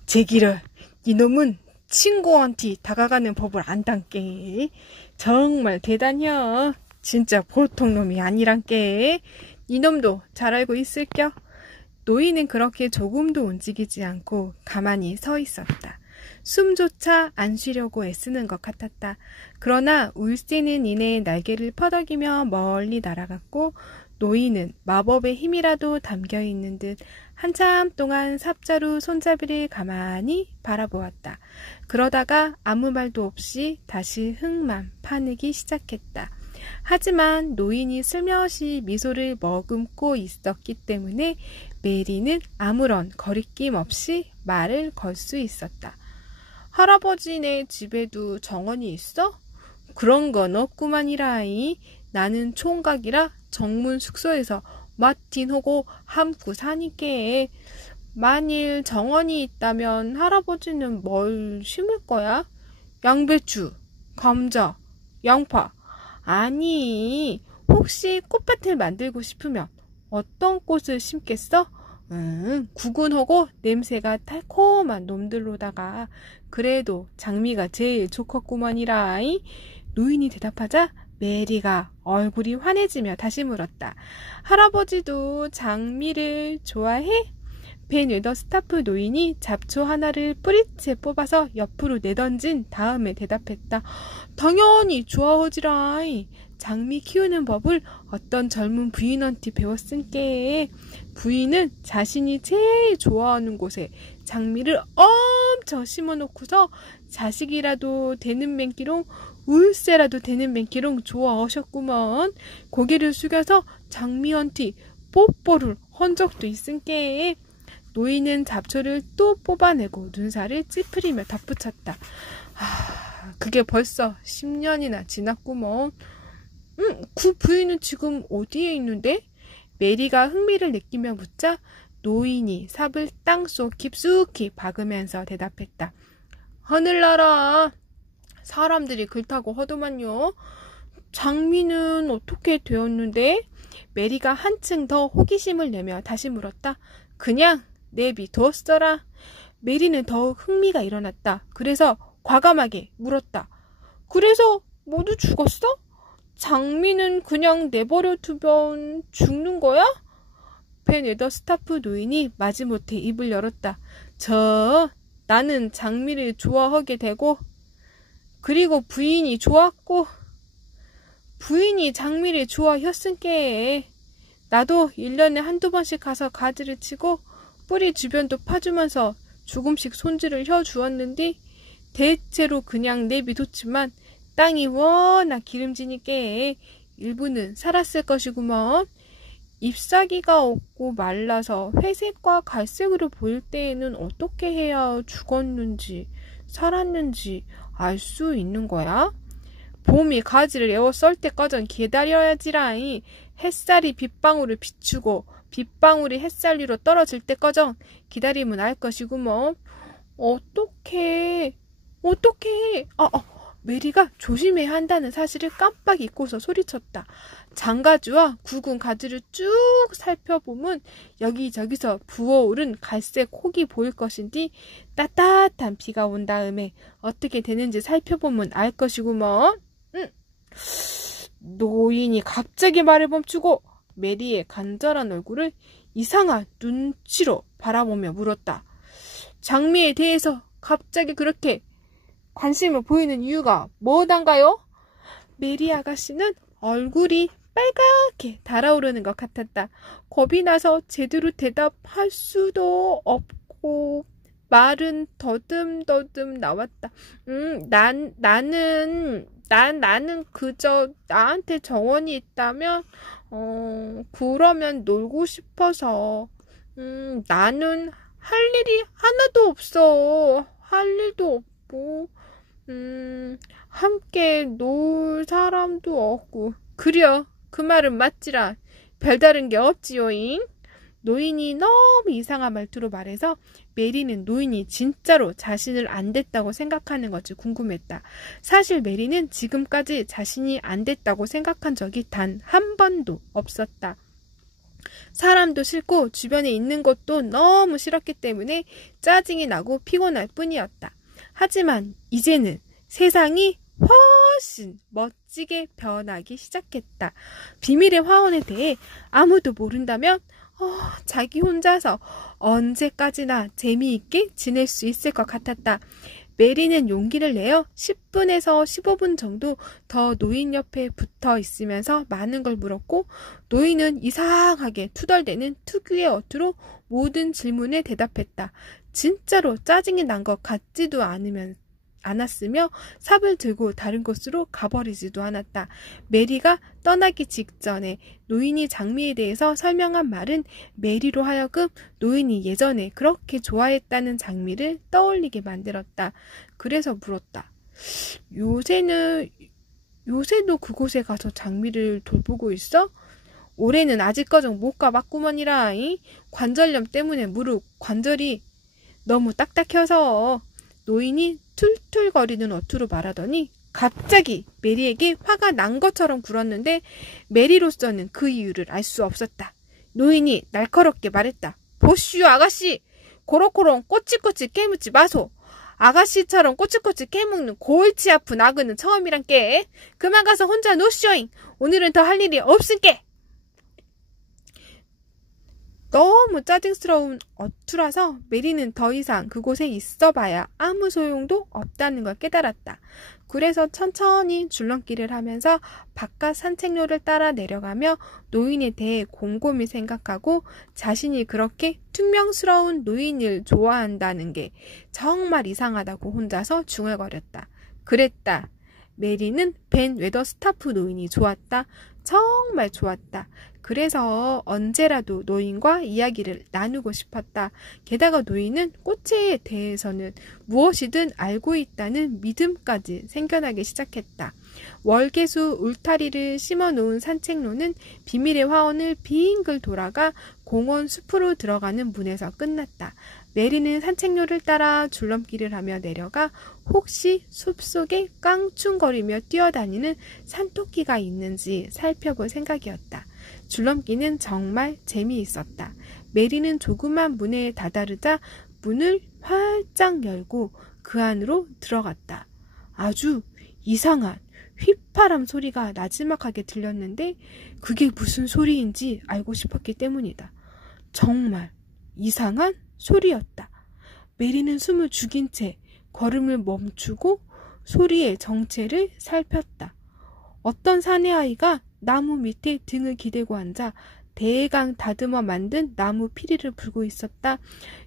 제기를 이놈은 친구한테 다가가는 법을 안단께. 정말 대단혀. 진짜 보통 놈이 아니란께. 이놈도 잘 알고 있을겨. 노인은 그렇게 조금도 움직이지 않고 가만히 서 있었다. 숨조차 안 쉬려고 애쓰는 것 같았다. 그러나 울새는 이내 날개를 퍼덕이며 멀리 날아갔고 노인은 마법의 힘이라도 담겨있는 듯 한참 동안 삽자루 손잡이를 가만히 바라보았다. 그러다가 아무 말도 없이 다시 흙만 파내기 시작했다. 하지만 노인이 슬며시 미소를 머금고 있었기 때문에 메리는 아무런 거리낌 없이 말을 걸 수 있었다. 할아버지네 집에도 정원이 있어? 그런 건 없구만이라이. 나는 총각이라 정문 숙소에서 마틴하고 함구 사니께. 만일 정원이 있다면 할아버지는 뭘 심을 거야? 양배추, 감자, 양파. 아니, 혹시 꽃밭을 만들고 싶으면 어떤 꽃을 심겠어? 구근하고 냄새가 달콤한 놈들로다가 그래도 장미가 제일 좋겠구먼이라이. 노인이 대답하자 메리가 얼굴이 환해지며 다시 물었다. 할아버지도 장미를 좋아해? 벤웨더스타프 노인이 잡초 하나를 뿌리채 뽑아서 옆으로 내던진 다음에 대답했다. 당연히 좋아하지라이. 장미 키우는 법을 어떤 젊은 부인한테 배웠으니께. 부인은 자신이 제일 좋아하는 곳에 장미를 엄청 심어놓고서 자식이라도 되는 맹기롱 울새라도 되는 맹기롱 좋아하셨구먼. 고개를 숙여서 장미한테 뽀뽀를 한 적도 있으니께. 노인은 잡초를 또 뽑아내고 눈살을 찌푸리며 덧붙였다. 그게 벌써 10년이나 지났구먼. 그 부인은 지금 어디에 있는데? 메리가 흥미를 느끼며 묻자 노인이 삽을 땅속 깊숙이 박으면서 대답했다. 하늘나라. 사람들이 그렇다고 하더만요. 장미는 어떻게 되었는데? 메리가 한층 더 호기심을 내며 다시 물었다. 그냥 내비뒀어라. 메리는 더욱 흥미가 일어났다. 그래서 과감하게 물었다. 그래서 모두 죽었어? 장미는 그냥 내버려 두면 죽는 거야? 벤 웨더스타프 노인이 마지못해 입을 열었다. 나는 장미를 좋아하게 되고 그리고 부인이 좋았고 부인이 장미를 좋아했으니까 나도 1년에 한두 번씩 가서 가지를 치고 뿌리 주변도 파주면서 조금씩 손질을 해주었는데 대체로 그냥 내비뒀지만 땅이 워낙 기름지니까 일부는 살았을 것이구먼. 잎사귀가 없고 말라서 회색과 갈색으로 보일 때에는 어떻게 해야 죽었는지 살았는지 알 수 있는 거야? 봄이 가지를 에워 썰 때까지 기다려야지라이. 햇살이 빗방울을 비추고 빗방울이 햇살 위로 떨어질 때까지 기다리면 알 것이구먼. 어떻게 메리가 조심해야 한다는 사실을 깜빡 잊고서 소리쳤다. 장가지와 굵은 가지를 쭉 살펴보면 여기저기서 부어오른 갈색 혹이 보일 것인데 따뜻한 비가 온 다음에 어떻게 되는지 살펴보면 알 것이구먼. 노인이 갑자기 말을 멈추고 메리의 간절한 얼굴을 이상한 눈치로 바라보며 물었다. 장미에 대해서 갑자기 그렇게 관심을 보이는 이유가 뭐단가요? 메리 아가씨는 얼굴이 빨갛게 달아오르는 것 같았다. 겁이 나서 제대로 대답할 수도 없고 말은 더듬더듬 나왔다. 나는 그저 나한테 정원이 있다면 그러면 놀고 싶어서 나는 할 일이 하나도 없어. 할 일도 없고 함께 놀 사람도 없고. 그려 그 말은 맞지라. 별다른 게 없지요잉. 노인이 너무 이상한 말투로 말해서 메리는 노인이 진짜로 자신을 안 됐다고 생각하는 것이 궁금했다. 사실 메리는 지금까지 자신이 안 됐다고 생각한 적이 단 한 번도 없었다. 사람도 싫고 주변에 있는 것도 너무 싫었기 때문에 짜증이 나고 피곤할 뿐이었다. 하지만 이제는 세상이 훨씬 멋지게 변하기 시작했다. 비밀의 화원에 대해 아무도 모른다면 자기 혼자서 언제까지나 재미있게 지낼 수 있을 것 같았다. 메리는 용기를 내어 10분에서 15분 정도 더 노인 옆에 붙어 있으면서 많은 걸 물었고 노인은 이상하게 투덜대는 특유의 어투로 모든 질문에 대답했다. 진짜로 짜증이 난 것 같지도 않았으며 삽을 들고 다른 곳으로 가버리지도 않았다. 메리가 떠나기 직전에 노인이 장미에 대해서 설명한 말은 메리로 하여금 노인이 예전에 그렇게 좋아했다는 장미를 떠올리게 만들었다. 그래서 물었다. 요새도 그곳에 가서 장미를 돌보고 있어? 올해는 아직까진 못 가봤구먼이라. 관절염 때문에 무릎 관절이 너무 딱딱해서. 노인이 툴툴거리는 어투로 말하더니 갑자기 메리에게 화가 난 것처럼 굴었는데 메리로서는 그 이유를 알 수 없었다. 노인이 날카롭게 말했다. 보슈 아가씨, 고로코롱 꼬치꼬치 깨묻지 마소. 아가씨처럼 꼬치꼬치 깨먹는 골치 아픈 아그는 처음이란께. 그만 가서 혼자 노쇼잉. 오늘은 더 할 일이 없은께. 너무 짜증스러운 어투라서 메리는 더 이상 그곳에 있어봐야 아무 소용도 없다는 걸 깨달았다. 그래서 천천히 줄넘기를 하면서 바깥 산책로를 따라 내려가며 노인에 대해 곰곰이 생각하고 자신이 그렇게 퉁명스러운 노인을 좋아한다는 게 정말 이상하다고 혼자서 중얼거렸다. 그랬다. 메리는 벤 웨더스타프 노인이 좋았다. 정말 좋았다. 그래서 언제라도 노인과 이야기를 나누고 싶었다. 게다가 노인은 꽃에 대해서는 무엇이든 알고 있다는 믿음까지 생겨나기 시작했다. 월계수 울타리를 심어놓은 산책로는 비밀의 화원을 빙글 돌아가 공원 숲으로 들어가는 문에서 끝났다. 메리는 산책로를 따라 줄넘기를 하며 내려가 혹시 숲속에 깡충거리며 뛰어다니는 산토끼가 있는지 살펴볼 생각이었다. 줄넘기는 정말 재미있었다. 메리는 조그만 문에 다다르자 문을 활짝 열고 그 안으로 들어갔다. 아주 이상한 휘파람 소리가 나지막하게 들렸는데 그게 무슨 소리인지 알고 싶었기 때문이다. 정말 이상한 소리였다. 메리는 숨을 죽인 채 걸음을 멈추고 소리의 정체를 살폈다. 어떤 사내아이가 나무 밑에 등을 기대고 앉아 대강 다듬어 만든 나무 피리를 불고 있었다.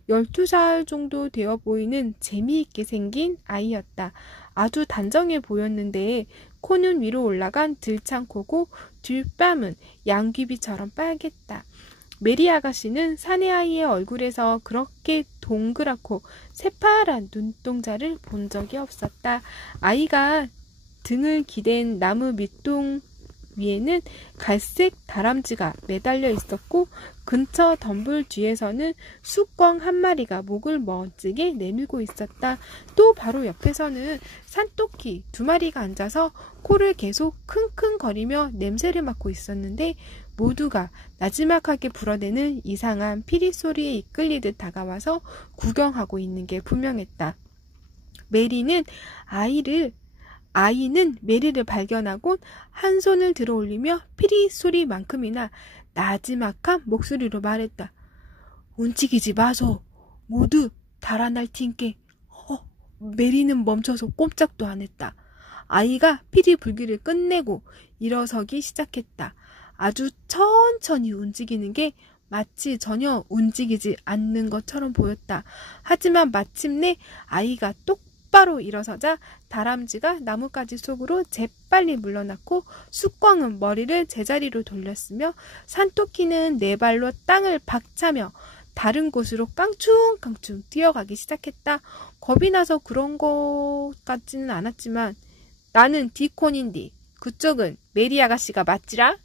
12살 정도 되어 보이는 재미있게 생긴 아이였다. 아주 단정해 보였는데 코는 위로 올라간 들창코고 뒷뺨은 양귀비처럼 빨갰다. 메리 아가씨는 사내아이의 얼굴에서 그렇게 동그랗고 새파란 눈동자를 본 적이 없었다. 아이가 등을 기댄 나무 밑동 위에는 갈색 다람쥐가 매달려 있었고 근처 덤불 뒤에서는 쑥꿩 한 마리가 목을 멋지게 내밀고 있었다. 또 바로 옆에서는 산토끼 2마리가 앉아서 코를 계속 킁킁거리며 냄새를 맡고 있었는데 모두가 나지막하게 불어대는 이상한 피리 소리에 이끌리듯 다가와서 구경하고 있는 게 분명했다. 아이는 메리를 발견하곤 한 손을 들어 올리며 피리 소리만큼이나 나지막한 목소리로 말했다. 움직이지 마소. 모두 달아날 팀께. 메리는 멈춰서 꼼짝도 안 했다. 아이가 피리 불기를 끝내고 일어서기 시작했다. 아주 천천히 움직이는 게 마치 전혀 움직이지 않는 것처럼 보였다. 하지만 마침내 아이가 똑바로 일어서자 다람쥐가 나뭇가지 속으로 재빨리 물러났고 쑥꿩은 머리를 제자리로 돌렸으며 산토끼는 네 발로 땅을 박차며 다른 곳으로 깡충깡충 뛰어가기 시작했다. 겁이 나서 그런 것 같지는 않았지만 나는 디콘인디 그쪽은 메리 아가씨가 맞지라?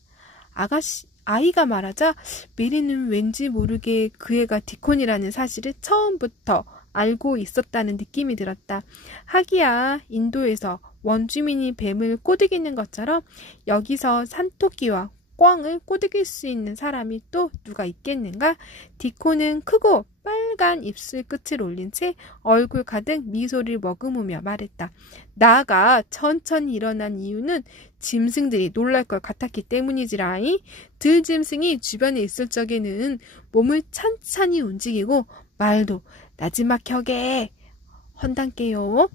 아이가 말하자 메리는 왠지 모르게 그 애가 디콘이라는 사실을 처음부터 알고 있었다는 느낌이 들었다. 하기야 인도에서 원주민이 뱀을 꼬드기는 것처럼 여기서 산토끼와 꿩을 꼬드길 수 있는 사람이 또 누가 있겠는가? 디코는 크고 빨간 입술 끝을 올린 채 얼굴 가득 미소를 머금으며 말했다. 나가 천천히 일어난 이유는 짐승들이 놀랄 것 같았기 때문이지라이. 들짐승이 주변에 있을 적에는 몸을 찬찬히 움직이고 말도 나지막하게 헌단께요.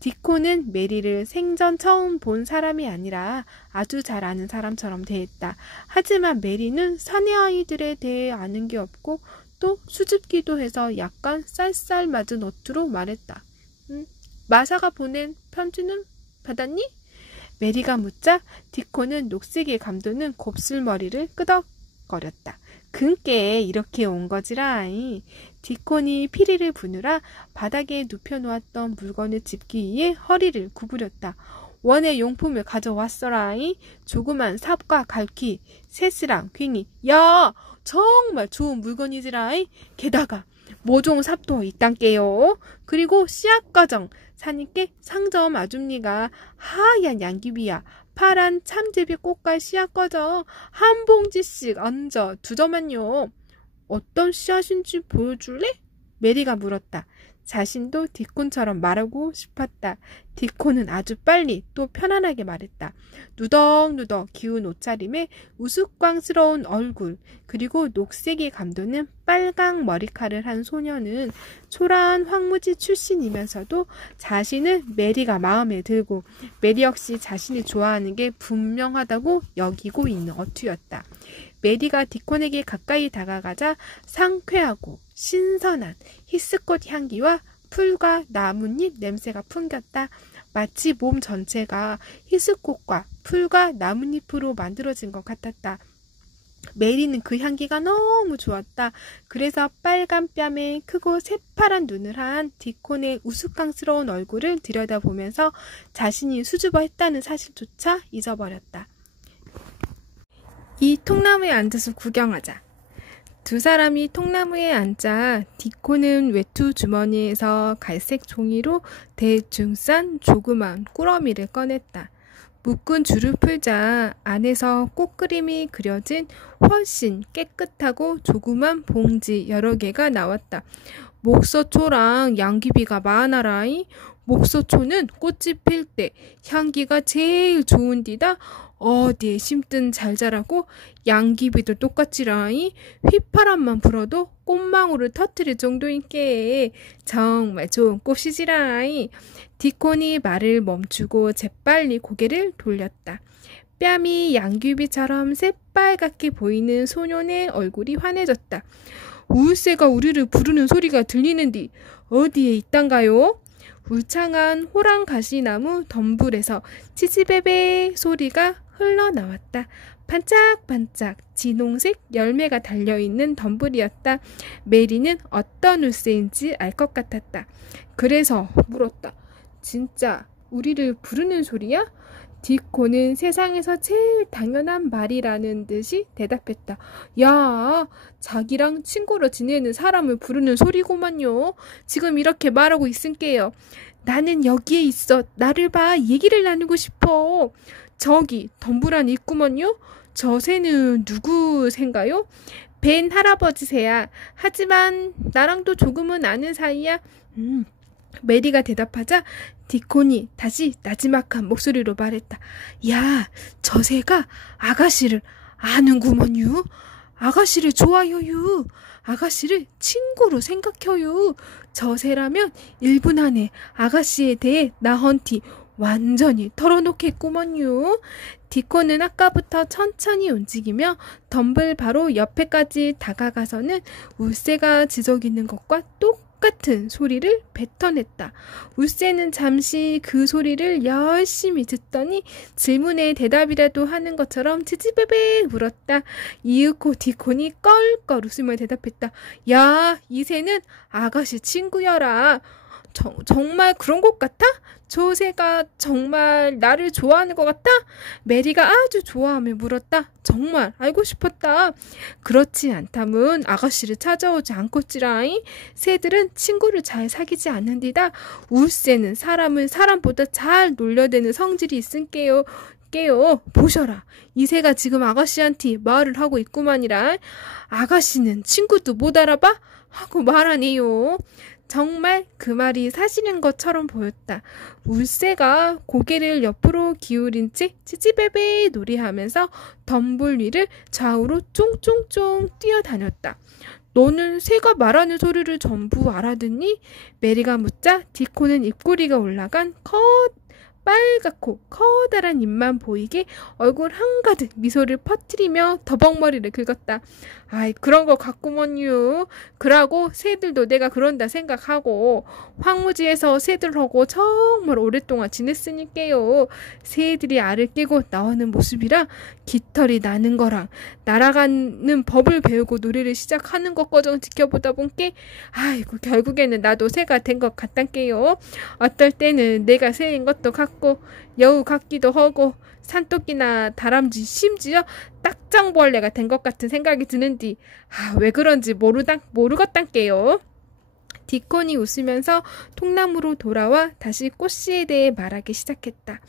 디코는 메리를 생전 처음 본 사람이 아니라 아주 잘 아는 사람처럼 대했다. 하지만 메리는 사내아이들에 대해 아는 게 없고 또 수줍기도 해서 약간 쌀쌀맞은 어투로 말했다. 마사가 보낸 편지는 받았니? 메리가 묻자 디코는 녹색이 감도는 곱슬머리를 끄덕거렸다. 그께 이렇게 온 거지라이. 디콘이 피리를 부느라 바닥에 눕혀놓았던 물건을 짚기 위해 허리를 구부렸다. 원의 용품을 가져왔어라이. 조그만 삽과 갈퀴, 세스랑 괭이. 야, 정말 좋은 물건이지라이. 게다가 모종 삽도 있단께요. 그리고 씨앗과정. 사니께 상점 아줌니가 하얀 양귀비야. 파란 참제비 꽃갈 씨앗과정 한 봉지씩 얹어 2점만요. 어떤 씨앗인지 보여줄래? 메리가 물었다. 자신도 디콘처럼 말하고 싶었다. 디콘은 아주 빨리 또 편안하게 말했다. 누덕누덕 기운 옷차림에 우스꽝스러운 얼굴 그리고 녹색이 감도는 빨강 머리카락을 한 소녀는 초라한 황무지 출신이면서도 자신은 메리가 마음에 들고 메리 역시 자신이 좋아하는 게 분명하다고 여기고 있는 어투였다. 메리가 디콘에게 가까이 다가가자 상쾌하고 신선한 히스꽃 향기와 풀과 나뭇잎 냄새가 풍겼다. 마치 몸 전체가 히스꽃과 풀과 나뭇잎으로 만들어진 것 같았다. 메리는 그 향기가 너무 좋았다. 그래서 빨간 뺨에 크고 새파란 눈을 한 디콘의 우스꽝스러운 얼굴을 들여다보면서 자신이 수줍어했다는 사실조차 잊어버렸다. 이 통나무에 앉아서 구경하자. 두 사람이 통나무에 앉아 디콘은 외투 주머니에서 갈색 종이로 대충 싼 조그만 꾸러미를 꺼냈다. 묶은 줄을 풀자 안에서 꽃그림이 그려진 훨씬 깨끗하고 조그만 봉지 여러 개가 나왔다. 목서초랑 양귀비가 많아라이. 목서초는 꽃이 필 때 향기가 제일 좋은디다. 어디에 심든 잘 자라고. 양귀비도 똑같지라이. 휘파람만 불어도 꽃망울을 터뜨릴 정도인께 정말 좋은 꽃이지라이. 디콘이 말을 멈추고 재빨리 고개를 돌렸다. 뺨이 양귀비처럼 새빨갛게 보이는 소년의 얼굴이 환해졌다. 울새가 우리를 부르는 소리가 들리는디 어디에 있단가요? 울창한 호랑가시나무 덤불에서 치치베베 소리가 흘러나왔다. 반짝반짝 진홍색 열매가 달려있는 덤불이었다. 메리는 어떤 울새인지 알 것 같았다. 그래서 물었다. 진짜 우리를 부르는 소리야? 디코는 세상에서 제일 당연한 말이라는 듯이 대답했다. 야, 자기랑 친구로 지내는 사람을 부르는 소리구만요. 지금 이렇게 말하고 있을게요. 나는 여기에 있어. 나를 봐. 얘기를 나누고 싶어. 저기 덤불 안에 있구먼요. 저 새는 누구센가요? 벤 할아버지세야. 하지만 나랑도 조금은 아는 사이야. 메리가 대답하자 디콘이 다시 나지막한 목소리로 말했다. 야, 저 새가 아가씨를 아는구먼요. 아가씨를 좋아요유. 아가씨를 친구로 생각해요. 저 새라면 1분 안에 아가씨에 대해 나한테 완전히 털어놓겠구먼요. 디콘은 아까부터 천천히 움직이며 덤불 바로 옆에까지 다가가서는 울새가 지저귀는 것과 똑같은 소리를 뱉어냈다. 울새는 잠시 그 소리를 열심히 듣더니 질문에 대답이라도 하는 것처럼 치치베베 울었다. 이윽고 디콘이 껄껄 웃으며 대답했다. 야, 이 새는 아가씨 친구여라. 정말 그런 것 같아? 저 새가 정말 나를 좋아하는 것 같다? 메리가 아주 좋아하며 물었다. 정말 알고 싶었다. 그렇지 않다면 아가씨를 찾아오지 않겠지라잉. 새들은 친구를 잘 사귀지 않는디다. 울새는 사람을 사람보다 잘 놀려대는 성질이 있은게요. 보셔라. 이 새가 지금 아가씨한테 말을 하고 있구만이라. 아가씨는 친구도 못 알아봐? 하고 말하네요. 정말 그 말이 사실인 것처럼 보였다. 울새가 고개를 옆으로 기울인 채 치치베베 놀이하면서 덤불 위를 좌우로 쫑쫑쫑 뛰어다녔다. 너는 새가 말하는 소리를 전부 알아듣니? 메리가 묻자 디코는 입꼬리가 올라간 빨갛고 커다란 입만 보이게 얼굴 한가득 미소를 퍼뜨리며 더벅머리를 긁었다. 아이, 그런 거 같구먼요. 그러고 새들도 내가 그런다 생각하고 황무지에서 새들하고 정말 오랫동안 지냈으니까요. 새들이 알을 깨고 나오는 모습이라 깃털이 나는 거랑 날아가는 법을 배우고 노래를 시작하는 것까지 지켜보다 본게 아이고 결국에는 나도 새가 된 것 같단께요. 어떨 때는 내가 새인 것도 같고 여우 같기도 하고 산토끼나 다람쥐 심지어 딱정벌레가 된 것 같은 생각이 드는디 왜 그런지 모르겠단께요. 디콘이 웃으면서 통나무로 돌아와 다시 꽃씨에 대해 말하기 시작했다.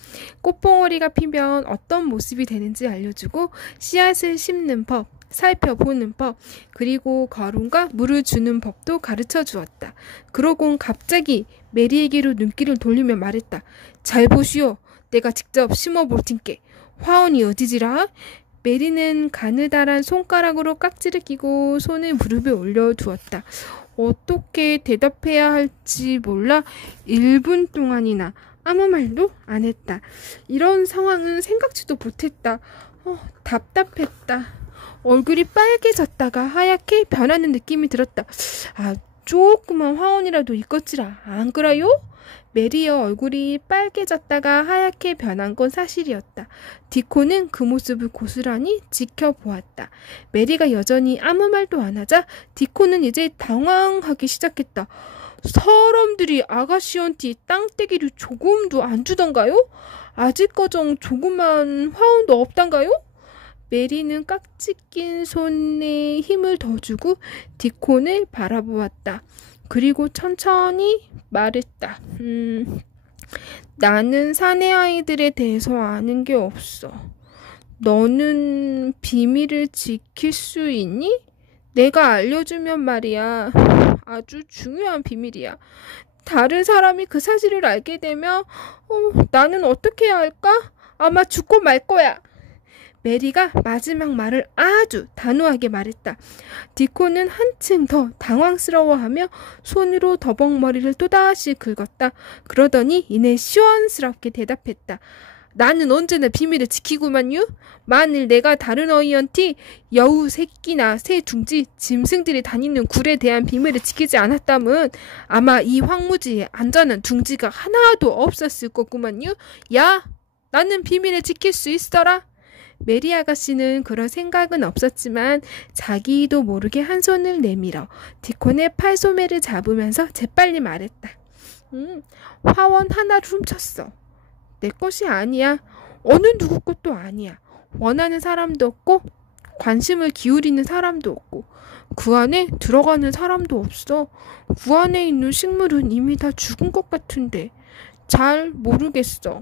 꽃봉오리가 피면 어떤 모습이 되는지 알려주고 씨앗을 심는 법, 살펴보는 법, 그리고 거름과 물을 주는 법도 가르쳐 주었다. 그러곤 갑자기 메리에게로 눈길을 돌리며 말했다. 잘 보시오. 내가 직접 심어볼 텐께. 화원이 어디지라? 메리는 가느다란 손가락으로 깍지를 끼고 손을 무릎에 올려두었다. 어떻게 대답해야 할지 몰라 1분 동안이나 아무 말도 안 했다. 이런 상황은 생각지도 못했다. 답답했다. 얼굴이 빨개졌다가 하얗게 변하는 느낌이 들었다. 조그만 화원이라도 있겠지라 안 그래요? 메리의 얼굴이 빨개졌다가 하얗게 변한 건 사실이었다. 디코는 그 모습을 고스란히 지켜보았다. 메리가 여전히 아무 말도 안 하자 디코는 이제 당황하기 시작했다. 사람들이 아가씨한테 땅떼기를 조금도 안 주던가요? 아직까정 조그만 화원도 없단가요? 메리는 깍지 낀 손에 힘을 더 주고 디콘을 바라보았다. 그리고 천천히 말했다. 나는 사내 아이들에 대해서 아는 게 없어. 너는 비밀을 지킬 수 있니? 내가 알려주면 말이야. 아주 중요한 비밀이야. 다른 사람이 그 사실을 알게 되면 나는 어떻게 해야 할까? 아마 죽고 말 거야. 메리가 마지막 말을 아주 단호하게 말했다. 디코는 한층 더 당황스러워하며 손으로 더벅머리를 또다시 긁었다. 그러더니 이내 시원스럽게 대답했다. 나는 언제나 비밀을 지키구만요. 만일 내가 다른 어이한테 여우 새끼나 새 둥지 짐승들이 다니는 굴에 대한 비밀을 지키지 않았다면 아마 이 황무지에 안전한 둥지가 하나도 없었을 거구만요. 야, 나는 비밀을 지킬 수 있어라. 메리 아가씨는 그런 생각은 없었지만 자기도 모르게 한 손을 내밀어 디콘의 팔소매를 잡으면서 재빨리 말했다. 화원 하나를 훔쳤어. 내 것이 아니야. 어느 누구 것도 아니야. 원하는 사람도 없고 관심을 기울이는 사람도 없고 그 안에 들어가는 사람도 없어. 그 안에 있는 식물은 이미 다 죽은 것 같은데 잘 모르겠어.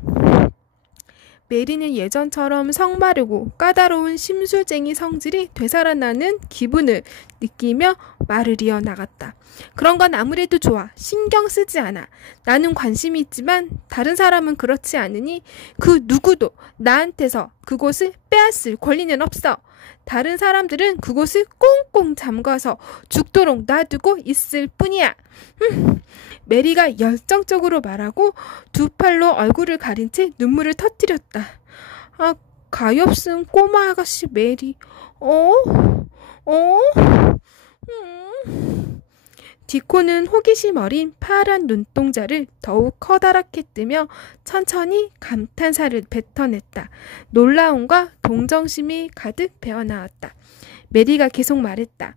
메리는 예전처럼 성마르고 까다로운 심술쟁이 성질이 되살아나는 기분을 느끼며 말을 이어나갔다. 그런 건 아무래도 좋아. 신경 쓰지 않아. 나는 관심이 있지만 다른 사람은 그렇지 않으니 그 누구도 나한테서 그곳을 빼앗을 권리는 없어. 다른 사람들은 그곳을 꽁꽁 잠가서 죽도록 놔두고 있을 뿐이야. 메리가 열정적으로 말하고 두 팔로 얼굴을 가린 채 눈물을 터뜨렸다. 아, 가엾은 꼬마 아가씨 메리. 디코는 호기심 어린 파란 눈동자를 더욱 커다랗게 뜨며 천천히 감탄사를 뱉어냈다. 놀라움과 동정심이 가득 배어나왔다. 메리가 계속 말했다.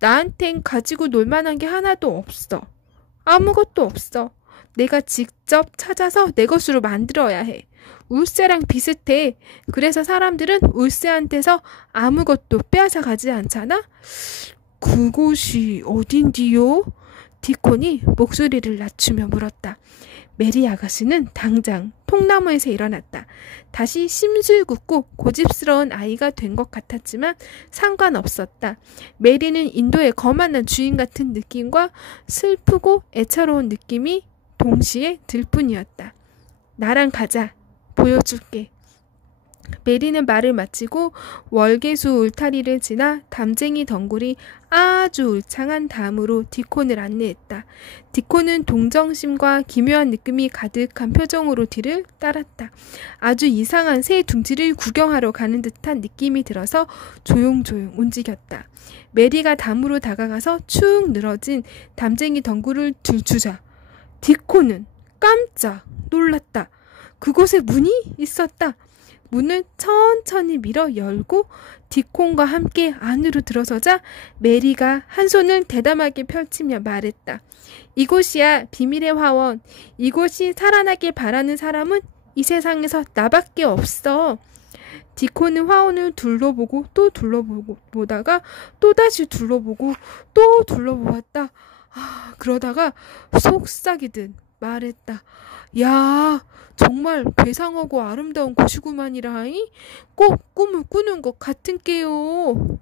나한텐 가지고 놀만한 게 하나도 없어. 아무것도 없어. 내가 직접 찾아서 내 것으로 만들어야 해. 울새랑 비슷해. 그래서 사람들은 울새한테서 아무것도 빼앗아 가지 않잖아? 그곳이 어딘디요? 디콘이 목소리를 낮추며 물었다. 메리 아가씨는 당장 통나무에서 일어났다. 다시 심술궂고 고집스러운 아이가 된 것 같았지만 상관없었다. 메리는 인도의 거만한 주인 같은 느낌과 슬프고 애처로운 느낌이 동시에 들 뿐이었다. 나랑 가자. 보여줄게. 메리는 말을 마치고 월계수 울타리를 지나 담쟁이 덩굴이 아주 울창한 담으로 디콘을 안내했다. 디콘은 동정심과 기묘한 느낌이 가득한 표정으로 뒤를 따랐다. 아주 이상한 새 둥지를 구경하러 가는 듯한 느낌이 들어서 조용조용 움직였다. 메리가 담으로 다가가서 축 늘어진 담쟁이 덩굴을 들추자 디콘은 깜짝 놀랐다. 그곳에 문이 있었다. 문을 천천히 밀어 열고 디콘과 함께 안으로 들어서자 메리가 한 손을 대담하게 펼치며 말했다. 이곳이야 비밀의 화원. 이곳이 살아나길 바라는 사람은 이 세상에서 나밖에 없어. 디콘은 화원을 둘러보고 또 둘러보고 보다가 또다시 둘러보고 또 둘러보았다. 그러다가 속삭이듯 말했다. 야, 정말 괴상하고 아름다운 곳이구만이라이. 꼭 꿈을 꾸는 것 같은게요.